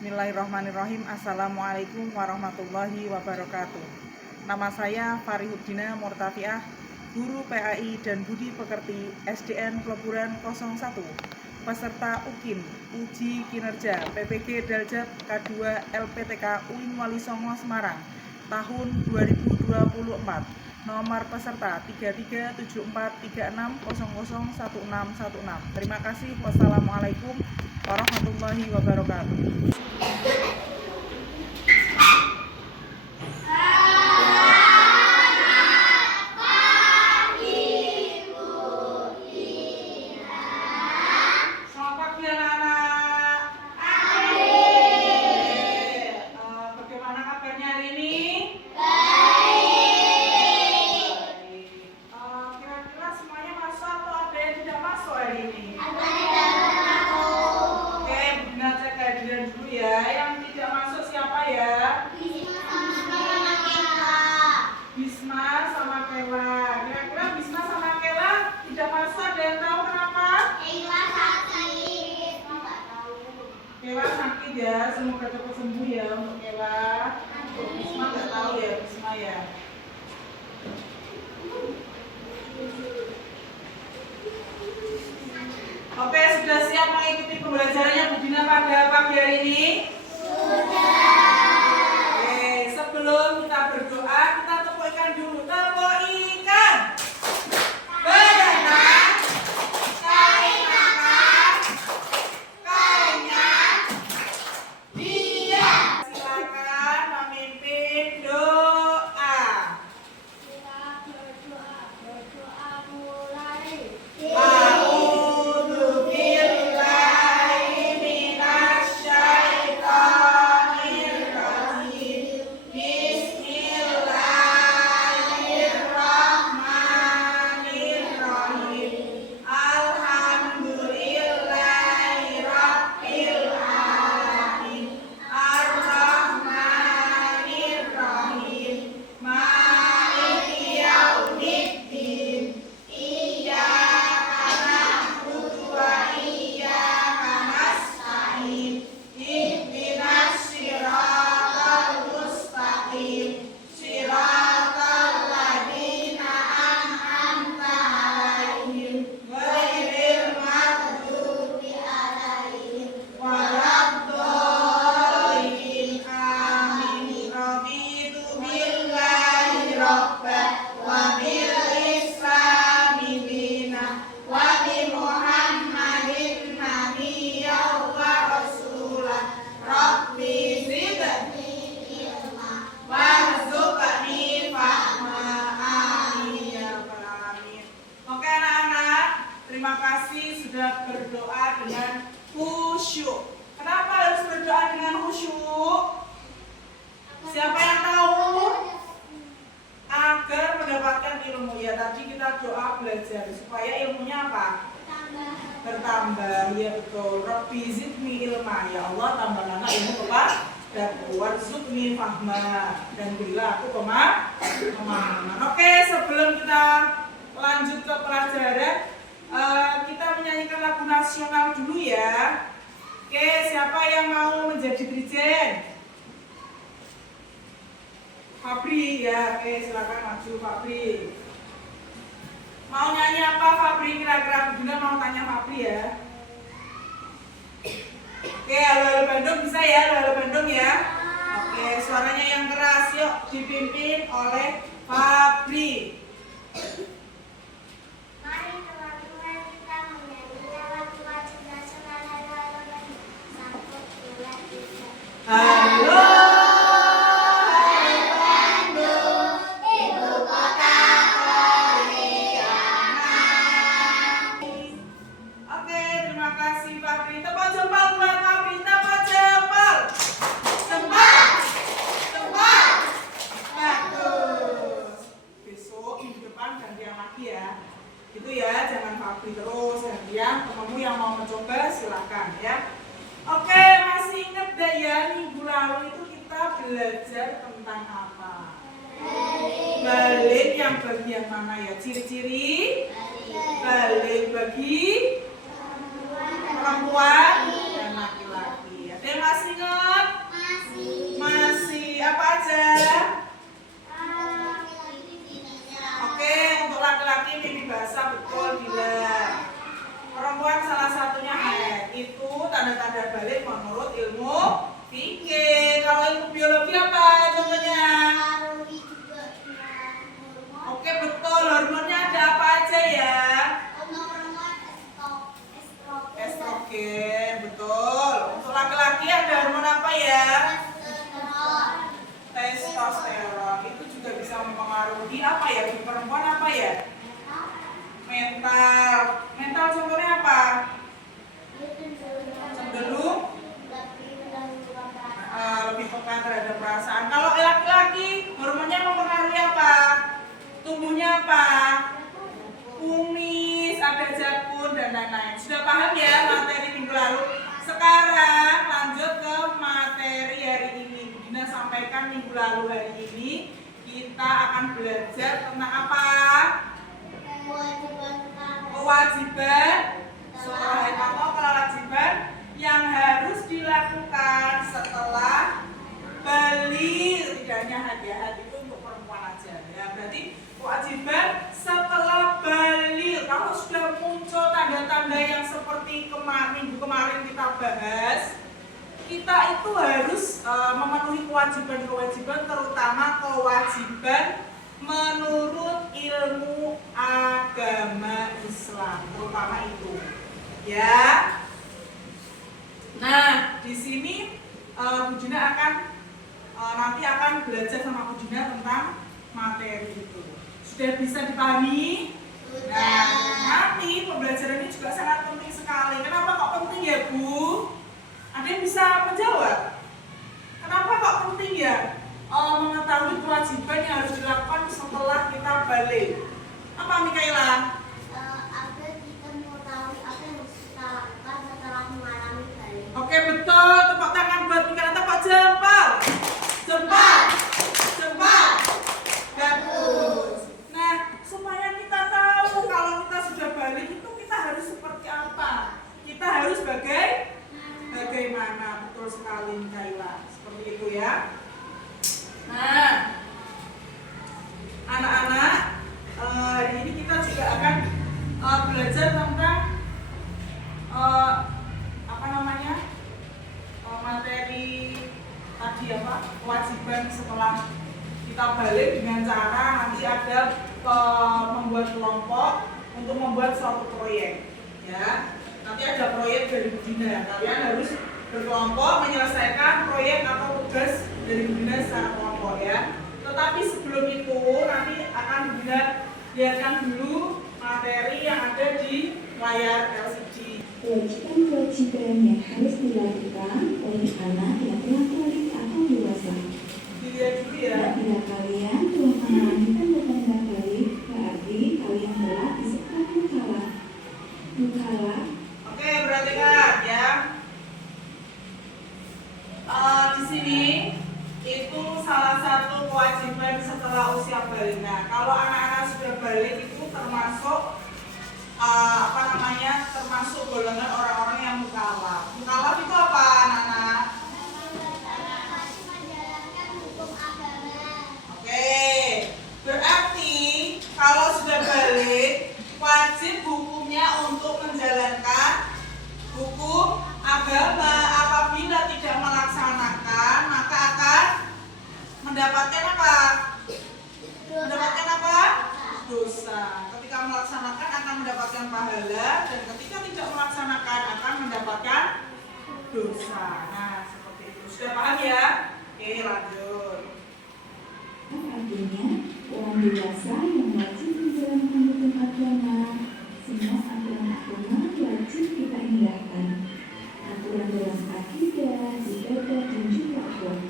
Bismillahirrahmanirrahim. Assalamualaikum warahmatullahi wabarakatuh. Nama saya Farihudina Murtafiah, guru PAI dan Budi Pekerti SDN Peleburan 01, peserta UKIN Uji Kinerja PPG Daljab K2 LPTK UIN Wali Songo Semarang tahun 2024. Nomor peserta 337436001616. Terima kasih. Wassalamualaikum warahmatullahi wabarakatuh. Kela sakit ya, semoga cepat sembuh ya untuk Kela. Untuk Bisma nggak tahu ya, Bisma ya. Oke, sudah siap mengikuti pembelajarannya Bu Dina pada pagi hari ini? Sudah. Oke, sebelum kita berdoa, kita tepuk-ikan dulu. Tepuk-ikan. Terima kasih sudah berdoa dengan khusyuk. Kenapa harus berdoa dengan khusyuk? Siapa yang tahu? Agar mendapatkan ilmu. Ya, tadi kita doa belajar supaya ilmunya apa? Bertambah. Ya betul. Rabbi zidni ilma. Ya Allah, tambahkanlah ilmu kepadaku. Warzuqni fahma. Dan berilah aku pemahaman. Oke, sebelum kita lanjut ke pelajaran, kita menyanyikan lagu nasional dulu ya. Oke, siapa yang mau menjadi Brigjen? Fabri ya, oke silakan maju Fabri. Mau nyanyi apa Fabri? Kira-kira Bunda mau tanya Fabri ya. Oke, halo Bandung bisa ya, halo Bandung ya. Oke, suaranya yang keras, yuk dipimpin oleh Fabri. Halo, hai Bandung, ibu kota periangan. Oke, terima kasih Fabri. Tepuk jempol buat Fabri, tepuk jempol. Jempol, jempol. Bagus. Besok minggu depan gantian lagi ya. Gitu ya, jangan Fabri terus, gantian. Temanmu yang mau mencoba silakan ya. Oke, masih ingat gak ya minggu lalu itu kita belajar tentang apa? Balik yang bagian mana ya? Ciri-ciri balik bagi perempuan dan laki-laki. Ada yang masih ingat? tanda-tanda balik menurut ilmu fikih. Kalau ilmu biologi apa contohnya? Oke, betul. Hormonnya ada apa aja ya? Estrogen, betul. Untuk laki-laki ada hormon apa ya? Testosteron. Itu juga bisa mempengaruhi apa ya? Di perempuan apa ya? Mental. Mental contohnya apa? Cenderung lebih peka terhadap perasaan. Kalau laki-laki hormonnya mempengaruhi apa? Tubuhnya apa? Kumis, ada jakun dan lain-lain. Sudah paham ya materi minggu lalu? Sekarang lanjut ke materi hari ini. Dina sampaikan minggu lalu hari ini kita akan belajar tentang apa? Kewajiban sholat atau kewajiban yang harus dilakukan setelah beli. Tidak hanya hadiah itu untuk perempuan aja ya. Berarti kewajiban setelah balik. Kalau sudah muncul tanda-tanda yang seperti minggu kemarin kita bahas, kita itu harus memenuhi kewajiban-kewajiban, terutama kewajiban menurut ilmu agama Islam, terutama itu ya. Nah, di sini Bu Juna nanti akan belajar sama Bu Juna tentang materi itu. Sudah bisa dipahami? Nah, nanti pembelajaran ini juga sangat penting sekali. Kenapa kok penting ya, Bu? Ada yang bisa menjawab? Kenapa kok penting ya mengetahui kewajiban yang harus dilakukan setelah kita balik? Apa, Mikaela? Agar kita mengetahui apa yang harus kita lakukan setelah mengalami balik. Oke, betul. Tepuk tangan buat Mikaela. Tepuk jempol. Jempol. Jempol. Bagus. Nah, supaya kita tahu kalau kita sudah balik itu kita harus seperti apa? Kita harus bagaimana? Betul sekali, Mikaela. Seperti itu ya. Nah, anak-anak, hari ini kita juga akan belajar tentang materi tadi apa? Kewajiban setelah kita balik dengan cara nanti ada membuat kelompok untuk membuat suatu proyek ya. Nanti ada proyek dari Bu Dina. Kalian harus berkelompok menyelesaikan proyek atau tugas dari Bu Dina secara kelompok ya. Tetapi sebelum itu nanti akan Bu Dina lihatkan dulu materi yang ada di layar LCD. Kewajiban-kewajiban yang harus dilakukan oleh anak yang telah balik atau dewasa. Dilihat dulu ya. Bila kalian telah mengalami tanda-tanda balik, berarti kalian telah disebut mukallaf. Mukallaf. Oke, perhatikan ya. Di sini itu salah satu kewajiban setelah usia balik. Nah, kalau anak-anak sudah balik itu termasuk termasuk golongan orang-orang yang mukallaf. Mukallaf itu apa, anak-anak? Menjalankan hukum agama. Oke, berarti kalau sudah balik wajib hukumnya untuk menjalankan hukum agama. Apabila tidak melaksanakan maka akan mendapatkan apa? Mendapatkan apa? Dosa. Ketika melaksanakan akan mendapatkan pahala, dan ketika tidak melaksanakan akan mendapatkan dosa. Nah, seperti itu. Sudah paham ya? Oke, lanjut. Artinya, orang dewasa yang wajib menjalankan hukum agama. Semua aturan agama wajib kita indahkan. Aturan dalam akidah, ibadah, dan juga akhlak.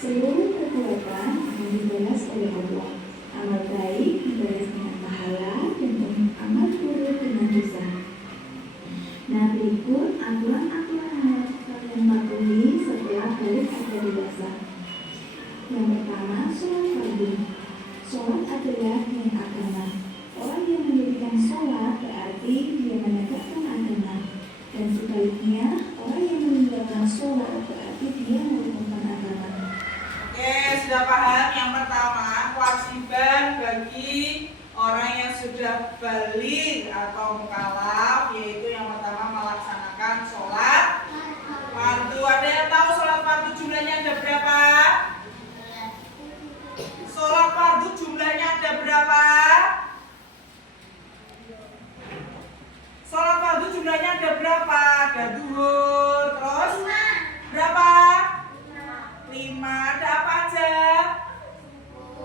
Seluruh perbuatan akan dibalas oleh Allah. Amal baik dibalas dengan pahala dan amal buruk dengan dosa. Nah, berikut aturan-aturan yang harus kalian patuhi setelah balik atau dewasa. Yang pertama, sholat fardu. Sholat adalah yang agama. Orang yang mendirikan sholat berarti dia menegakkan agama. Dan sebaliknya, orang yang meninggalkan sholat berarti dia merupakan agama. Oke, sudah paham? Yang pertama, kewajiban bagi orang yang sudah balik atau mukallaf, yaitu yang pertama melaksanakan sholat duhur. Terus berapa? 5. Ada apa aja?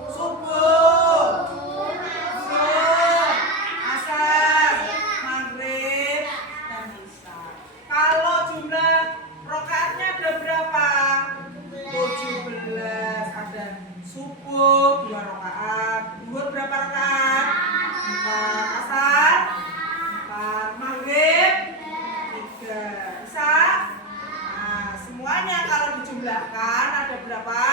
Subuh, zuhur, asar, maghrib, dan isya. Kalau jumlah rakaatnya ada berapa? 17. Ada subuh 2 rakaat, duhur berapa rakaat? 4, asar 4, maghrib 3, isya. Nah, semuanya kalau dijumlahkan ada berapa?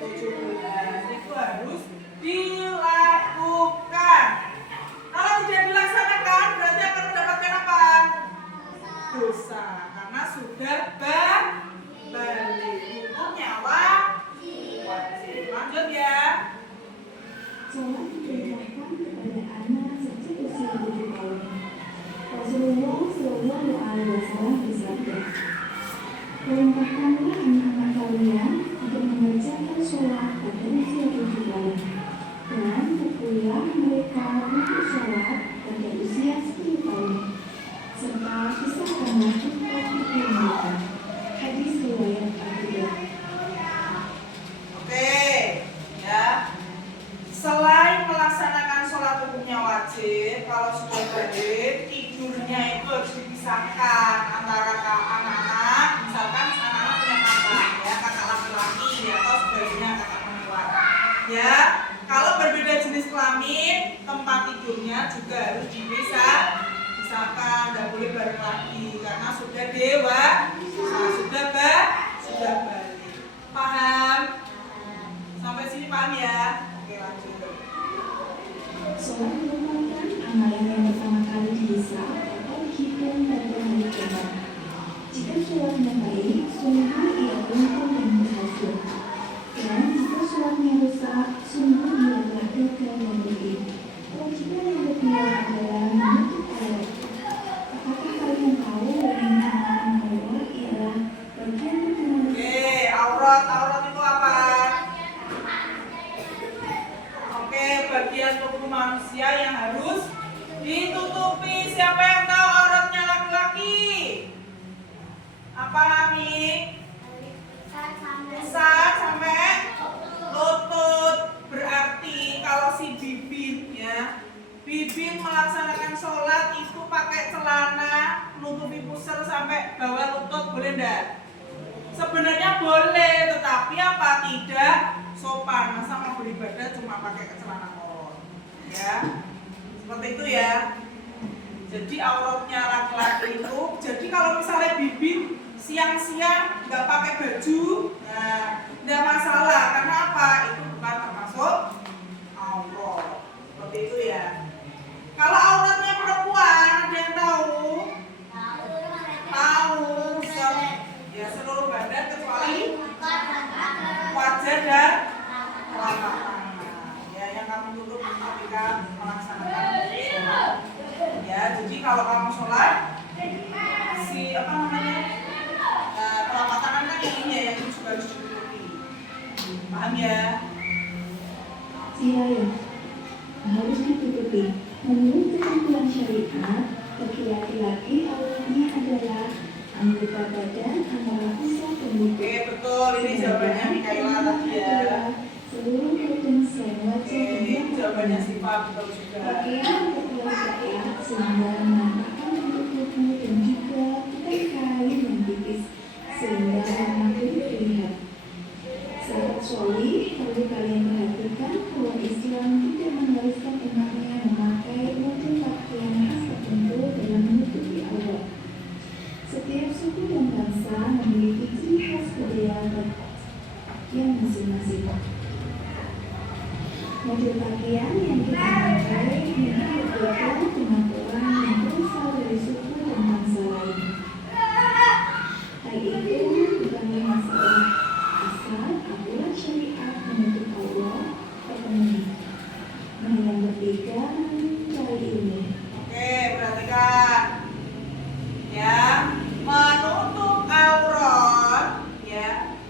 17. Itu harus dilakukan. Kalau tidak dilaksanakan berarti akan mendapatkan apa? Dosa, karena sudah balik. Hukumnya wajib. Lanjut ya. Sholat diperintahkan kepada anak sejak usia 7 tahun. Rasulullah Shallallahu Alaihi Wasallam bersabda, "Perintahkanlah anak-anak kalian untuk mengerjakan sholat pada usia 7 tahun, dan pukullah mereka untuk sholat pada usia 10 tahun, serta pisahkanlah tempat tidur mereka." Hadis riwayat Abu Daud. Oke, ya. Selain melaksanakan sholat hukumnya wajib, kalau sudah balik, tidurnya itu harus dipisahkan antara anak-anak, misalkan anak-anak punya kakak, ya kakak laki-laki atau sebaliknya kakak perempuan. Ya, kalau berbeda jenis kelamin, tempat tidurnya juga harus dipisahkan, tidak boleh bareng lagi karena sudah sudah balik. Paham? Sampai sini paham ya? Oke, lanjut. Sholat merupakan amalan yang pertama kali dihisab atau dihitung pada hari kiamat. Jika sholatnya baik, sungguh ia untung dan berhasil. Dan jika sholatnya rusak, sungguh ia telah gagal dan rugi. Kewajiban yang kedua adalah menutup aurat. Apakah kalian tahu bagaimana aurat ialah bagian terkenal? Oke, aurat itu apa? Oke, bagian tubuh manusia yang harus ditutupi. Siapa yang tahu auratnya laki-laki? Apa Ami? Pusat sampai lutut. Berarti kalau si bibit ya, bibit melaksanakan sholat itu pakai celana nutupi pusar sampai bawah lutut, boleh enggak? Sebenarnya boleh, tetapi apa? Tidak sopan. Masa mau beribadah cuma pakai celana kolor, ya seperti itu ya. Jadi auratnya laki-laki itu, jadi kalau misalnya bibit siang-siang nggak pakai baju, nah nggak masalah. Karena apa? Itu bukan termasuk aurat. Seperti itu ya. Kalau auratnya perempuan, ada yang tahu? Tahu. Ya, seluruh badan kecuali wajah dan telapak tangan. Ya, yang kamu tutup ketika melaksanakan sholat. Ya, jadi kalau kamu sholat, si apa namanya, telapak tangan kan ininya yang juga harus ditutupi. Paham ya? Iya ya, harus ditutupi. Menurut ketentuan syariat, bagi laki-laki auratnya adalah anggota badan antara pusat dan lutut. Oke, betul. Ini jawabannya Mikaela tadi ya. Seluruh badan selain wajah dan Ini jawabannya Siva, betul juga. pakaian terbuat rakyat sehingga menampakkan bentuk tubuh dan juga pakai kain yang tipis sehingga warna kulit terlihat. Sahabat Sholih, perlu kalian perhatikan bahwa Islam tidak menggariskan umatnya memakai model pakaian khas tertentu dalam menutupi aurat. Setiap suku dan bangsa memiliki ciri khas budaya yang masing-masing. Model pakaian yang kita pakai memang berbeda dengan orang yang berasal dari suku dan bangsa lain. Hal itu bukanlah masalah, asal aturan syariat menutup aurat terpenuhi. Nah, yang berbeda kali ini. Oke, perhatikan. Ya, menutup aurat ya.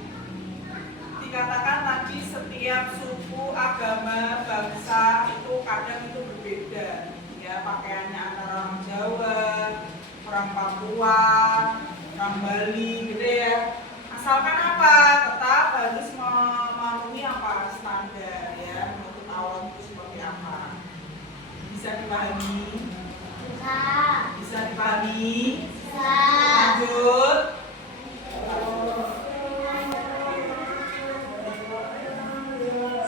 Dikatakan tadi setiap suku, agama, bangsa itu kadang itu berbeda ya pakaiannya. Papua, orang Bali, gitu ya. Asalkan apa? Tetap harus memenuhi apa? Standar ya, menutup aurat itu seperti apa? Bisa dipahami? Bisa dipahami? Lanjut.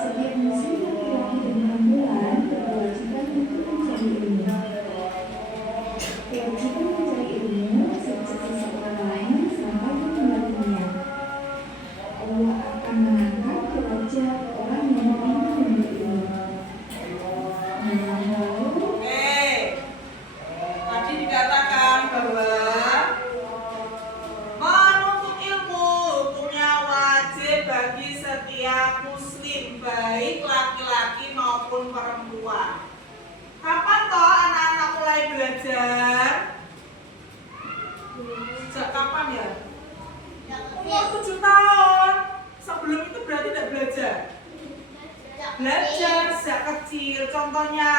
Setiap muslim laki-laki dan perempuan berkewajiban untuk mencari ilmu. Kewajiban mencari ilmu sejak seseorang lain sampai kembalinya. Allah akan mengangkat derajat orang yang beriman dan berilmu. Nah, lalu Tadi dikatakan bahwa menuntut ilmu hukumnya wajib bagi setiap muslim, baik laki-laki maupun perempuan. Kapan toh anak-anak mulai belajar? Sejak kapan ya? Umur 7 tahun. Sebelum itu berarti tidak belajar. Belajar sejak kecil. Contohnya,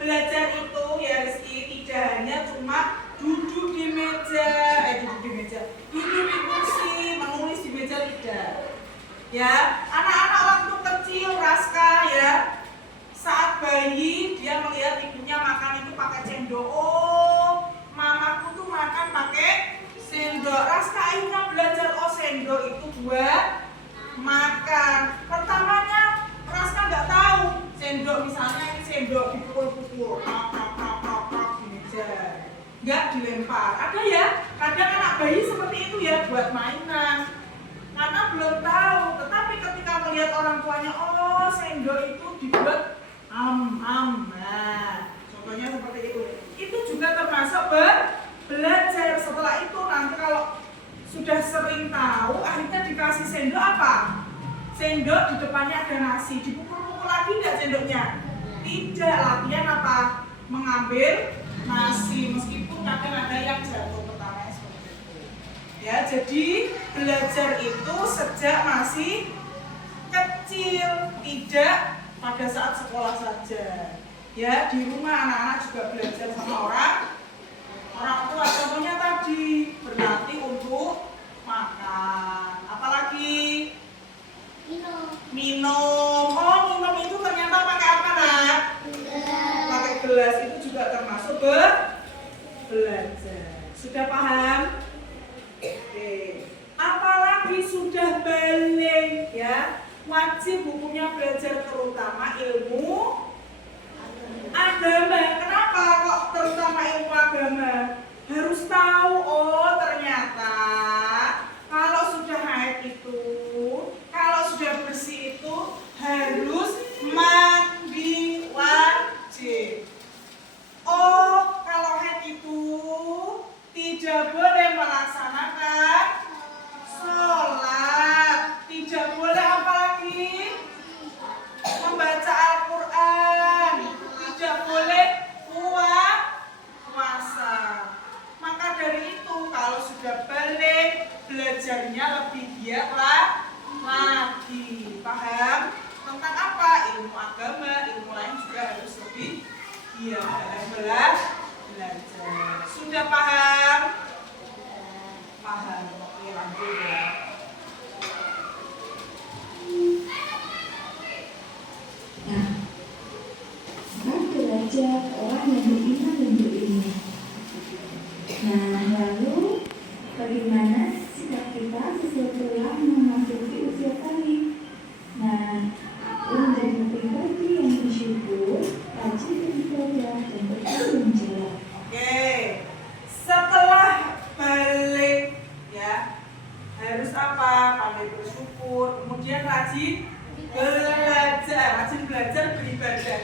belajar itu ya Rizky tidak hanya cuma duduk di kursi, menulis di meja, tidak. Ya, anak-anak waktu kecil Raska ya, saat bayi dia melihat ibunya makan itu pakai sendok. Oh, mamaku tuh makan pakai sendok. Raska akhirnya belajar, oh sendok itu buat makan. Pertamanya Raska nggak tahu sendok, misalnya ini sendok dipukul-pukul, di meja, nggak dilempar. Ada ya, kadang anak bayi seperti itu ya, buat mainan. Karena belum tahu, tetapi ketika melihat orang tuanya, oh sendok itu dibuat nah, contohnya seperti itu juga termasuk belajar. Setelah itu nanti kalau sudah sering tahu, akhirnya dikasih sendok apa? Sendok di depannya ada nasi, dipukul-pukul lagi enggak sendoknya? Tidak, latihan apa? Mengambil nasi, meskipun kadang ada yang jatuh pertamanya seperti itu. Ya, jadi belajar itu sejak masih kecil, tidak pada saat sekolah saja. Ya, di rumah anak-anak juga belajar sama orang tua. Contohnya tadi berlatih untuk makan. Apalagi? Minum. Oh, minum itu ternyata pakai apa, Nak? Pakai gelas. Itu juga termasuk belajar. Sudah paham? Oke. Apalagi sudah balik ya, wajib hukumnya belajar, terutama ilmu agama. Kenapa kok terutama ilmu agama? Harus tahu, oh ternyata kalau sudah haid itu, kalau sudah bersih itu harus mandi wajib. Oh, kalau haid itu tidak boleh melaksanakan sholat, tidak boleh apalagi membaca Al-Quran, tidak boleh puasa. Maka dari itu kalau sudah balik, belajarnya lebih giat lagi. Paham? Tentang apa? Ilmu agama, ilmu lain juga harus lebih giat dalam belajar. Sudah paham? Paham. Oke, lanjut ya. Nah, kan derajat orang yang beriman dan berilmu. Nah, lalu bagaimana sikap kita setelah memasuki usia tani? Nah, menjadi pribadi yang bersyukur, rajin beribadah dan bertanggung jawab. Oke, setelah balik ya harus apa? Pandai bersyukur, kemudian rajin belajar, beribadah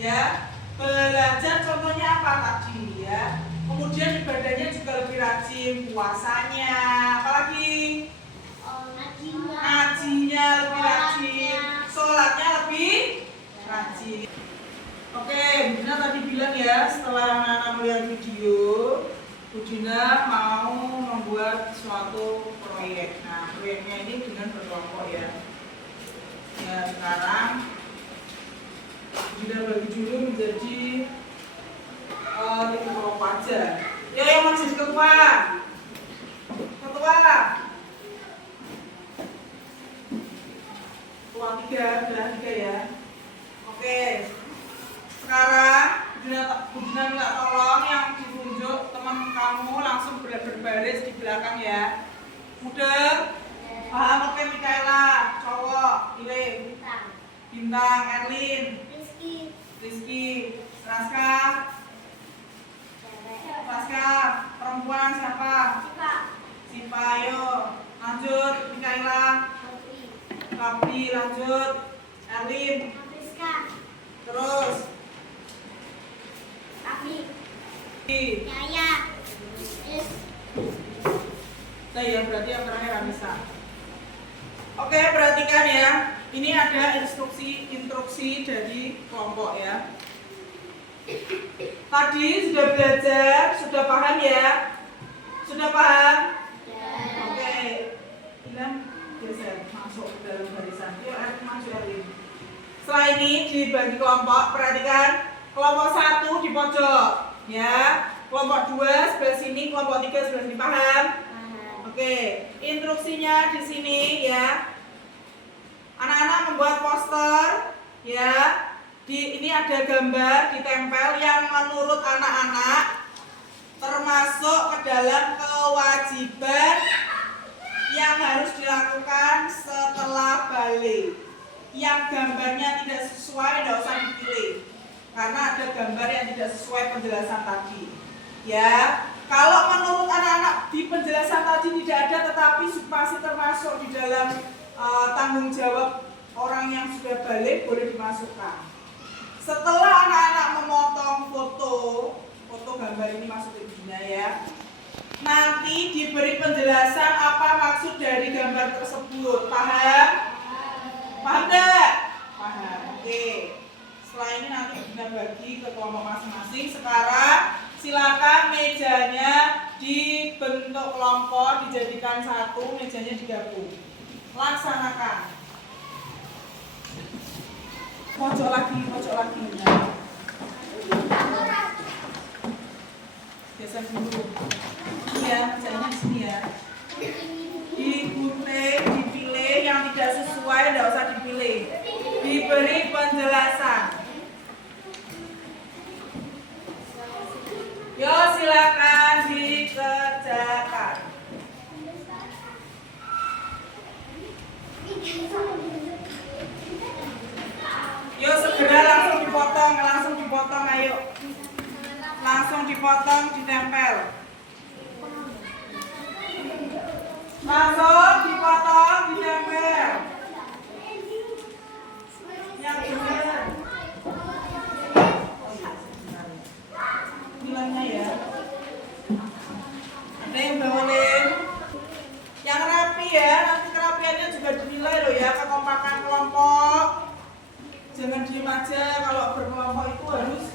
ya. Belajar contohnya apa tadi ya? Kemudian ibadahnya juga lebih rajin, puasanya, apalagi ngajinya lebih rajin, sholatnya lebih rajin. Oke, Bu Dina tadi bilang ya, setelah anak-anak melihat video, Bu Dina mau membuat suatu proyek. Nah, proyeknya ini dengan berkelompok ya. Ya, sekarang Bu Dina bagi dulu menjadi 3 kelompok aja. Ya yang mau jadi ketua. Ketua. Ketua 3, belah 3 ya. Oke. Sekarang Budina minta tolong yang ditunjuk teman kamu langsung berbaris di belakang ya. Mudah? Paham? Oke, Mikaela, cowok, pilih. Bintang, Erlin, Rizky, Raska, perempuan siapa? Sipa, ayo. Lanjut, Mikaela, Kapri, lanjut, Erlin, terus, Nah ya, berarti yang terakhir Anissa. Oke, perhatikan ya. Ini ada instruksi dari kelompok ya. Tadi sudah belajar, sudah paham ya? Sudah paham? Ya. Oke. Bilang geser, masuk ke dalam barisan. Yuk, maju Erlin. Setelah ini dibagi kelompok, perhatikan. Kelompok 1 di pojok, ya. Kelompok 2 sebelah sini, kelompok 3 sebelah sini, paham? Oke, instruksinya di sini ya. Anak-anak membuat poster ya. Ini ada gambar ditempel yang menurut anak-anak termasuk ke dalam kewajiban yang harus dilakukan setelah balik. Yang gambarnya tidak sesuai tidak usah dipilih. Karena ada gambar yang tidak sesuai penjelasan tadi. Ya. Kalau menurut anak-anak di penjelasan tadi tidak ada, tetapi masih termasuk di dalam tanggung jawab orang yang sudah balik, boleh dimasukkan. Setelah anak-anak memotong foto gambar ini maksudnya Dina ya, nanti diberi penjelasan apa maksud dari gambar tersebut. Paham? Paham enggak? Paham. Oke. Setelah ini nanti Dina bagi ke kelompok masing-masing. Sekarang silakan mejanya dibentuk kelompok, dijadikan satu, mejanya digabung. Laksanakan. Pojok lagi. Geser dulu. Ya, mejanya di sini ya. Digunting, dipilih yang tidak sesuai, tidak usah dipilih. Diberi penjelasan. Yo, silakan dikerjakan. Yo, segera langsung dipotong, ayo. Langsung dipotong, ditempel. Langsung dipotong, ditempel. Yang benar. Nilainya ya. Ada yang bawelin. Yang rapi ya, nanti kerapiannya juga dinilai loh ya, kekompakan kelompok. Jangan diem aja, kalau berkelompok itu harus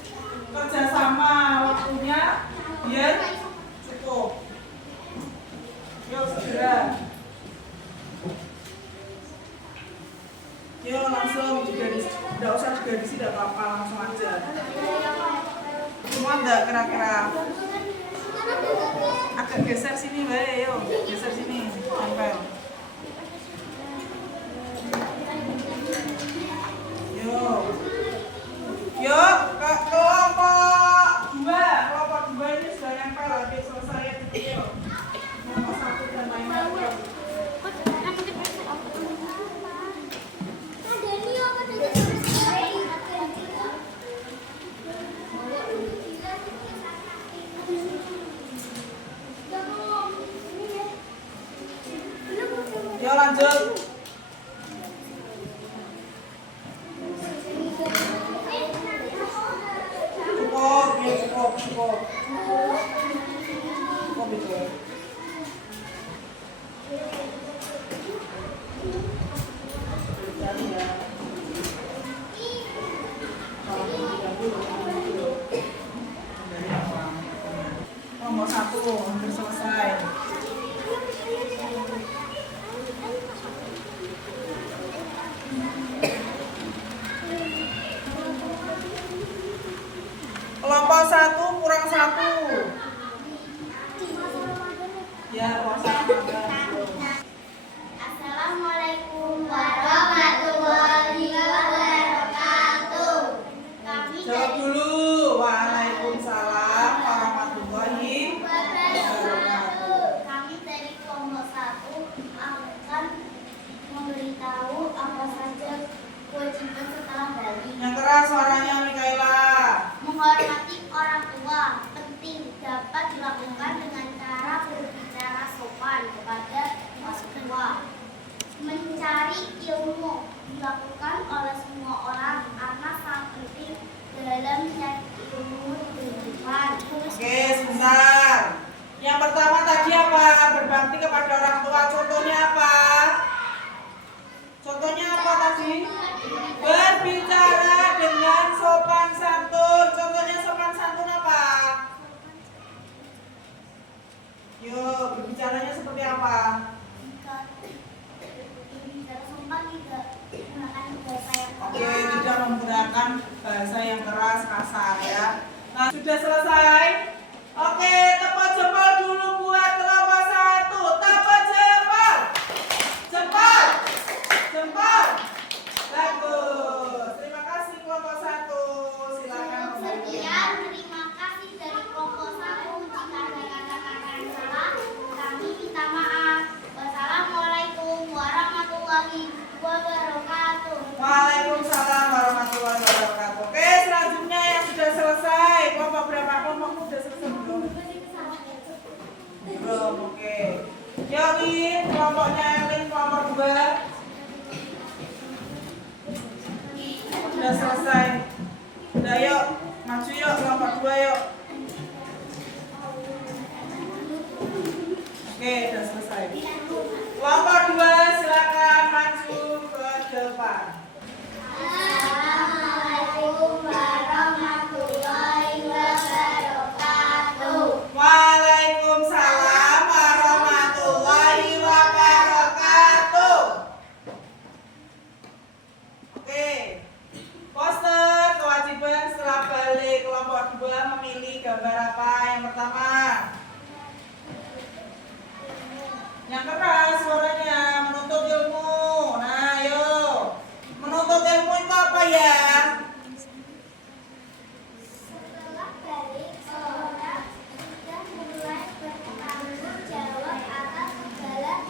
kerjasama, waktunya biar cukup. Yuk segera. Yuk langsung digaris, tidak usah digarisi, tidak apa-apa, langsung aja. Semua enggak kira-kira. Agak geser sini, Mbak. Yuk, geser sini, tempel. Yuk, ke kelompok 2. Kelompok 2 ini sudah nempel, habis selesai ya. Yuk. Nomor 1 dan lain-lain. Yuk lanjut. Cukup. Cukup itu. Nomor 1 hampir selesai. Ya, puasa makan. Assalamualaikum warahmatullahi wabarakatuh. Kami Jawab dari dulu. Waalaikumsalam warahmatullahi wabarakatuh. Kami dari kelompok 1 akan memberitahu apa saja kewajiban setelah balik. Yang keras suaranya Mikaela. Menghormati orang tua penting, dapat dilakukan dengan cara berbicara sopan kepada orang tua. Mencari ilmu dilakukan oleh semua orang karena sangat penting dalam mencari ilmu di kehidupan. Oke, sebentar. Yang pertama tadi apa? Berbakti kepada orang tua. Contohnya apa? Contohnya apa tadi? Berbicara dengan sopan santun. Contohnya sopan santun apa? Yuk, berbicaranya seperti apa? Berbicara sopan tidak menggunakan bahasa yang Oke, tidak menggunakan bahasa yang keras, kasar ya. Nah, sudah selesai. Oke, tepuk jempol dulu buat kelompok 1. Tepuk jempol. Jempol. Jempol. Bagus. Terima kasih kelompok 1. Silakan kembali. Sekian, terima kasih dari kelompok 1. Jika ada kata-kata yang salah, kami minta maaf. Wassalamualaikum warahmatullahi wabarakatuh. Waalaikumsalam warahmatullahi wabarakatuh. Oke, selanjutnya yang sudah selesai. Kelompok berapa? Kelompokmu sudah selesai belum? Belum, oke. Yuk, Lin, kelompoknya Elin, kelompok 2. Sudah selesai. Udah, yuk. Maju yuk, kelompok 2 yuk. Oke, sudah selesai. Kelompok 2, silakan maju ke depan. Assalamualaikum warahmatullahi wabarakatuh. Waalaikumsalam warahmatullahi wabarakatuh. Oke. Poster kewajiban setelah balik. Kelompok 2 memilih gambar apa? Yang pertama. Yang keras suaranya, menuntut ilmu. Nah, yuk. Menuntut ilmu itu apa ya? Setelah balik, seorang sudah mulai bertanggung jawab atas segala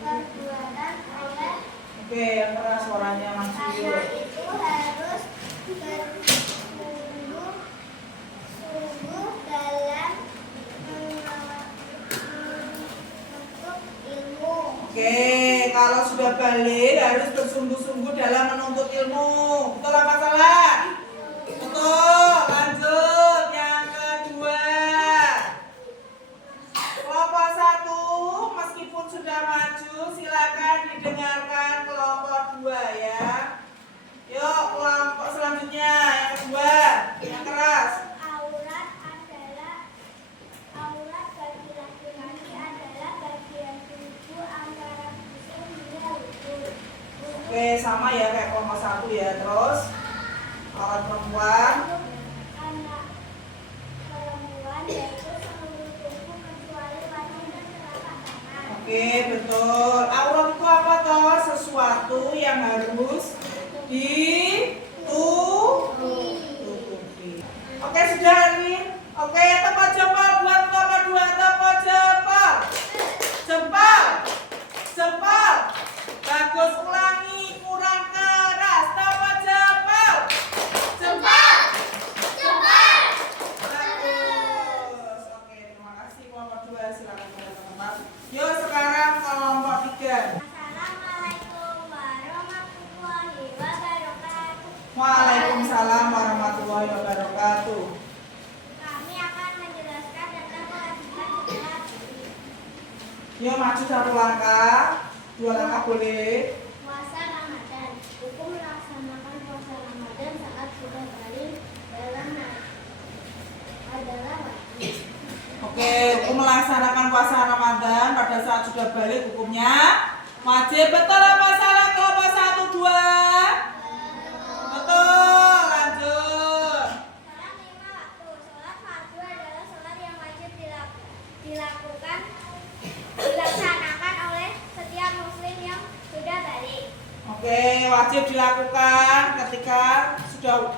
perbuatan oleh Oke, yang keras suaranya maju karena yuk. itu harus bersungguh-sungguh dalam menuntut ilmu. Oke, kalau sudah balik harus bersungguh-sungguh dalam menuntut ilmu. Betul apa salah? Betul. Lanjut yang kedua. Kelompok 1 meskipun sudah maju silakan didengarkan kelompok 2 ya. Yuk kelompok selanjutnya yang kedua, yang keras. Aurat bagi laki-laki adalah bagian tubuh antara busuk hingga lutut. Oke, sama ya kayak kelompok 1 ya. Terus aurat perempuan. Anak perempuan yaitu seluruh tubuh kecuali wajah dan telapak tangan. Oke, betul. Aurat itu apa toh? Sesuatu yang harus ditutupi. Oke, sudah nih. Oke, tepuk jempol buat kelompok 2. Tepuk jempol. Jempol. Jempol. Bagus, ulangi. Kurang keras. Tepuk jempol. Jempol. Bagus. Oke, terima kasih kelompok 2. Silakan pada tempat. Yuk sekarang kelompok 3. Assalamualaikum warahmatullahi wabarakatuh. Waalaikumsalam warahmatullahi wabarakatuh. Kami akan menjelaskan tentang kewajiban setelah balik. Yuk maju 1 langkah, 2 langkah boleh. Puasa Ramadan. Hukum melaksanakan puasa Ramadan saat sudah balik adalah wajib. Oke, hukum melaksanakan puasa Ramadan pada saat sudah balik hukumnya wajib. Betul apa salah kelompok 1, 2? Betul, lanjut. Sholat 5 waktu. Sholat fardu adalah sholat yang wajib dilakukan dilaksanakan oleh setiap muslim yang sudah balik. Oke, wajib dilakukan ketika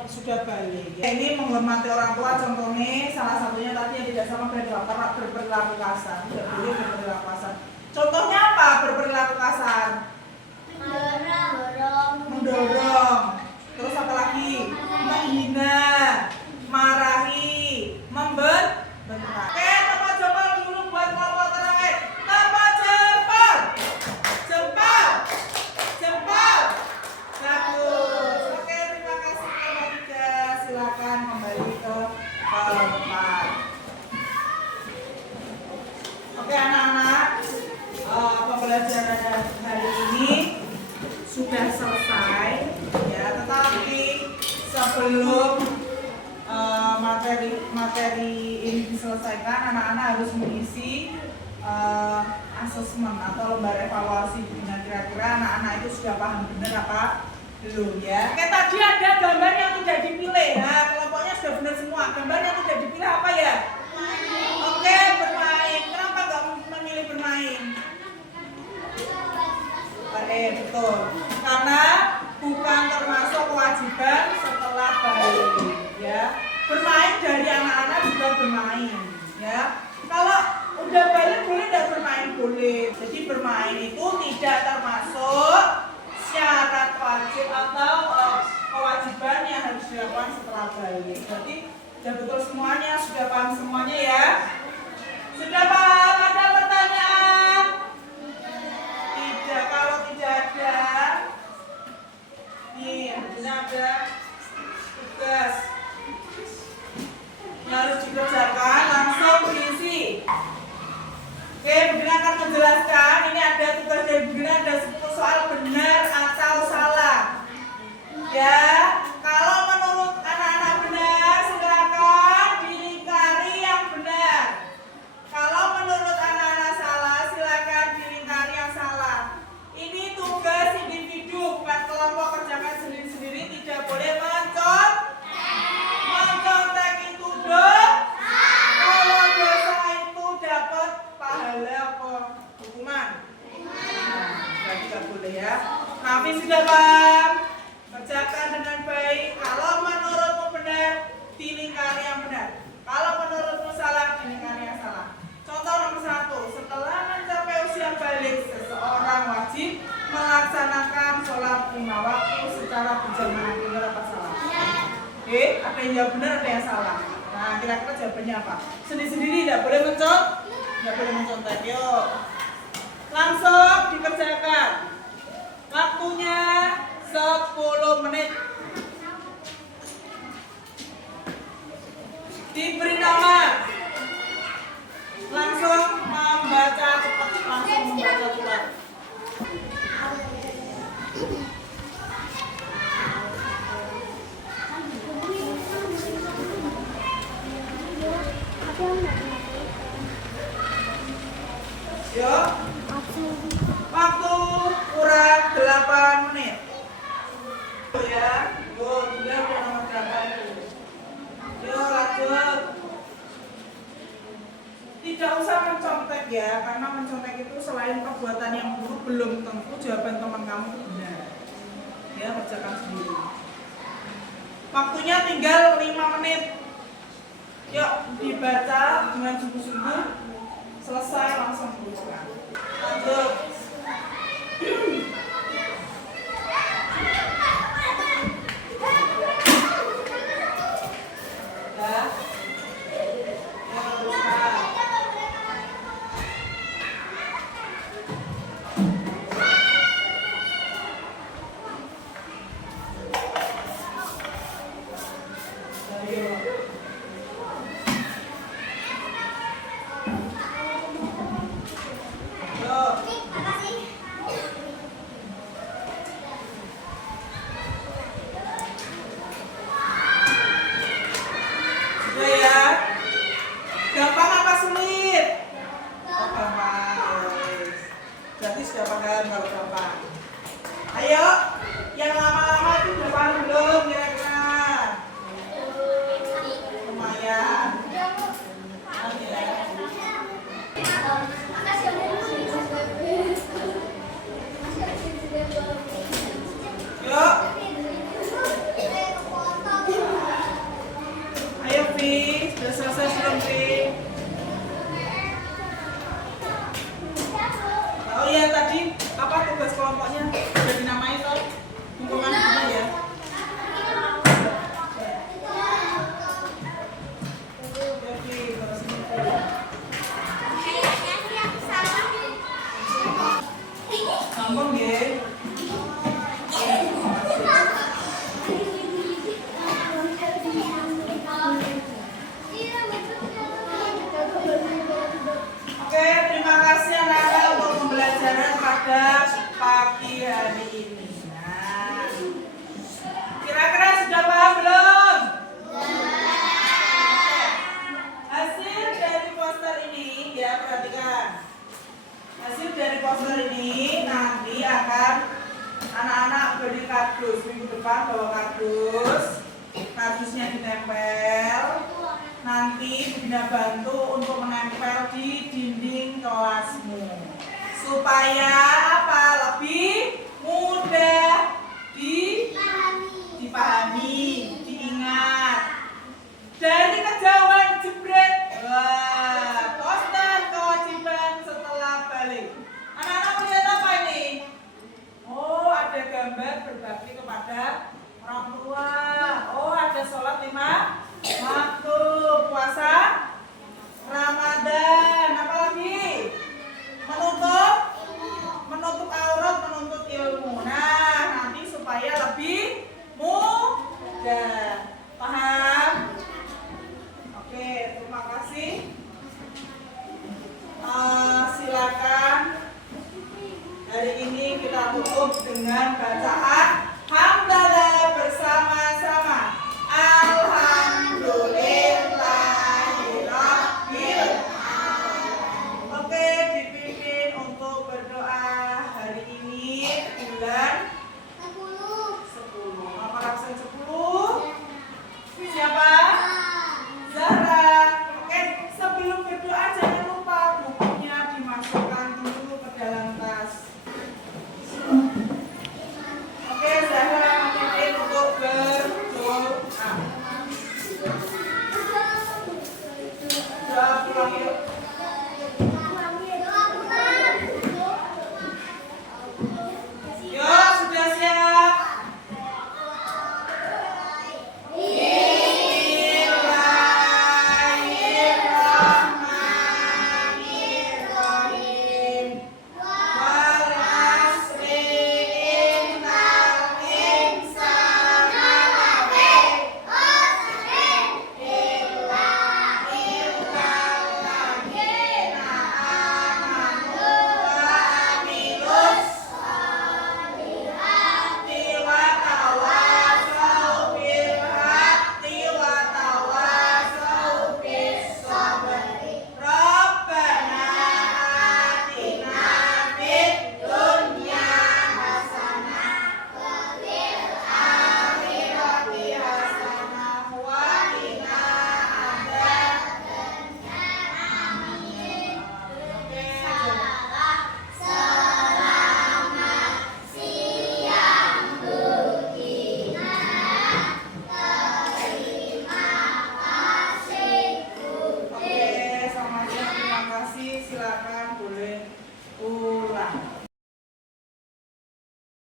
sudah balik. Ini menghormati orang tua, contohnya salah satunya tadi yang tidak sama berperilaku kasar, tidak boleh berperilaku kasar. Contohnya apa berperilaku kasar? Mendorong. Terus apa lagi? Menghina, marahi, membentak. Oke, tempat jempol dulu buat kelompok terakhir. Tempat jempol. Bagus. Oke, terima kasih kepada Dika. Silakan kembali ke tempat. Oke anak-anak, pembelajaran hari ini sudah selesai ya, tetapi sebelum materi ini diselesaikan, anak-anak harus mengisi asesmen atau lembar evaluasi dengan kira-kira anak-anak itu sudah paham benar apa belum ya. Kayak tadi ada gambar yang tidak dipilih, nah kelompoknya sudah benar semua. Gambar yang tidak dipilih apa ya? Oke, bermain. Kenapa nggak memilih bermain? Betul. Karena bukan termasuk kewajiban setelah balik ya. Bermain dari anak-anak juga bermain ya. Kalau udah balik boleh nggak bermain? Boleh. Jadi bermain itu tidak termasuk syarat wajib atau kewajiban yang harus dilakukan setelah balik. Berarti sudah betul semuanya, sudah paham semuanya ya? Sudah paham? Ada pertanyaan? Tidak. Kalau tidak ada, nih ada tugas yang harus dikerjakan, langsung diisi. Oke, Budina akan menjelaskan. Ini ada tugas dari Budina, ada 10 soal benar atau salah. Ya, kalau menurut anak-anak benar, silakan dilingkari yang benar. Kalau menurut anak-anak salah, silakan dilingkari yang salah. Ini tugas individu, bukan kelompok, kerjakan sendiri-sendiri. Tidak boleh mencontek itu dosa. Kalau dosa itu dapat pahala apa hukuman? Nah, berarti tidak boleh ya. Kami sudah paham. Kerjakan dengan baik. Kalau menurutmu benar, dilingkari yang benar. Kalau menurutmu salah, dilingkari yang salah. Contoh nomor 1, setelah mencapai usia balik, seseorang wajib melaksanakan sholat 5 waktu secara berjamaah. Benar apa salah? Oke, ada yang jawab benar, ada yang salah. Nah, kira-kira jawabannya apa? Sendiri-sendiri tidak boleh mencontek. Yuk, langsung dikerjakan. Waktunya 10 menit. Diberi nama. Langsung membaca cepat. Yuk. Waktu kurang 8 menit. Ya, sudah nomor berapa itu? Yuk lanjut. Tidak usah mencontek ya, karena mencontek itu selain perbuatan yang buruk, belum tentu jawaban teman kamu benar. Ya, kerjakan sendiri. Waktunya tinggal 5 menit. Yuk, dibaca dengan sungguh-sungguh. Selesai langsung tuliskan. Lanjut. Ya. Ya, tuliskan. Ayo, yang lama-lama itu udah paham belum kira-kira? Lumayan. Ya. pada pagi hari ini. Nah, kira-kira sudah paham belum? Hasil dari poster ini, ya perhatikan. Hasil dari poster ini nanti akan anak-anak beri kardus. Minggu depan bawa kardus, kardusnya ditempel. Nanti Bunda bantu untuk menempel di dinding kelasmu supaya apa? Lebih mudah dipahami, diingat. Dari kejauhan jebret. Wah, poster kewajiban setelah balik. Anak-anak melihat apa ini? Oh, ada gambar berbakti kepada orang tua. Oh, ada sholat 5 waktu, puasa Ramadan. Apa lagi? Menutup aurat, menuntut ilmu. Nah, nanti supaya lebih mudah. Paham? Oke, terima kasih. Silakan. Hari ini kita tutup dengan